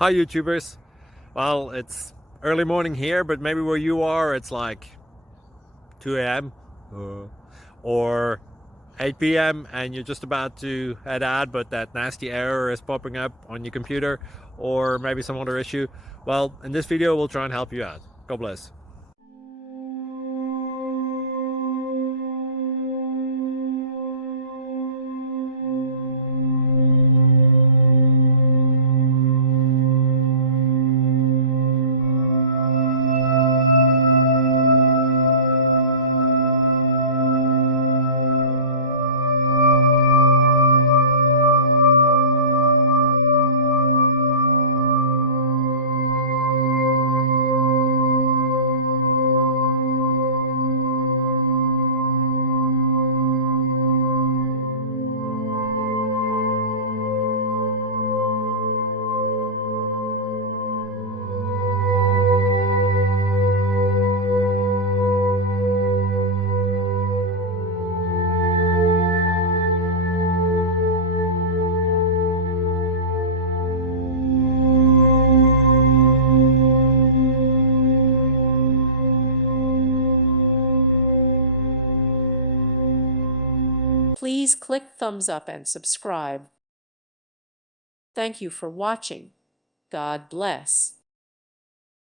Hi YouTubers. Well, it's early morning here, but maybe where you are it's like 2 a.m. or 8 p.m. and you're just about to head out, but that nasty error is popping up on your computer, or maybe some other issue. Well, in this video we'll try and help you out. God bless. Please click thumbs up and subscribe. Thank you for watching. God bless.